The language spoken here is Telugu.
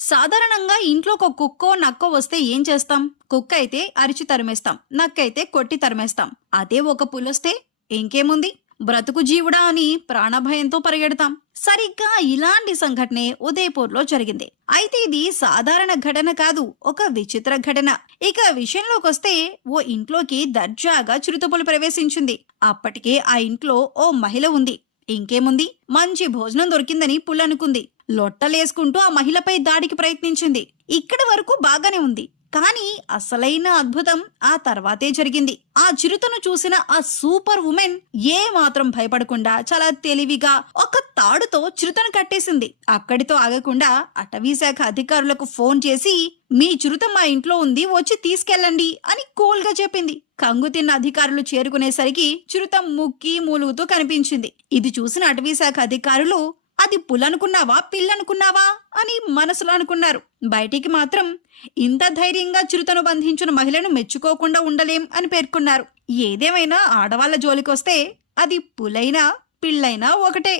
సాధారణంగా ఇంట్లో ఒక కుక్కో నక్కో వస్తే ఏం చేస్తాం? కుక్క అయితే అరిచి తరిమేస్తాం, నక్కైతే కొట్టి తరిమేస్తాం. అదే ఒక పులొస్తే ఇంకేముంది, బ్రతుకు జీవుడా అని ప్రాణభయంతో పరిగెడతాం. సరిగ్గా ఇలాంటి సంఘటనే ఉదయపూర్లో జరిగింది. అయితే ఇది సాధారణ ఘటన కాదు, ఒక విచిత్ర ఘటన. ఇక విషయంలోకొస్తే ఓ ఇంట్లోకి దర్జాగా చిరుతపులి ప్రవేశించింది. అప్పటికే ఆ ఇంట్లో ఓ మహిళ ఉంది. ఇంకేముంది, మంచి భోజనం దొరికిందని పుల్లనుకుంది. లొట్టలేసుకుంటూ ఆ మహిళపై దాడికి ప్రయత్నించింది. ఇక్కడి వరకు బాగానే ఉంది. కానీ అసలైన అద్భుతం ఆ తర్వాతే జరిగింది. ఆ చిరుతను చూసిన ఆ సూపర్ ఉమెన్ ఏ మాత్రం భయపడకుండా చాలా తెలివిగా ఒక తాడుతో చిరుతను కట్టేసింది. అక్కడితో ఆగకుండా అటవీశాఖ అధికారులకు ఫోన్ చేసి, మీ చిరుత మా ఇంట్లో ఉంది, వచ్చి తీసుకెళ్ళండి అని కూల్గా చెప్పింది. కంగు తిన్న అధికారులు చేరుకునేసరికి చిరుత ముక్కి మూలుగుతూ కనిపించింది. ఇది చూసిన అటవీశాఖ అధికారులు, అది పులనుకున్నావా పిల్లనుకున్నావా అని మనసులో అనుకున్నారు. బయటికి మాత్రం ఇంత ధైర్యంగా చిరుతను బంధించిన మహిళను మెచ్చుకోకుండా ఉండలేం అని పేర్కొన్నారు. ఏదేమైనా ఆడవాళ్ల జోలికొస్తే అది పులైనా పిల్లైనా ఒకటే.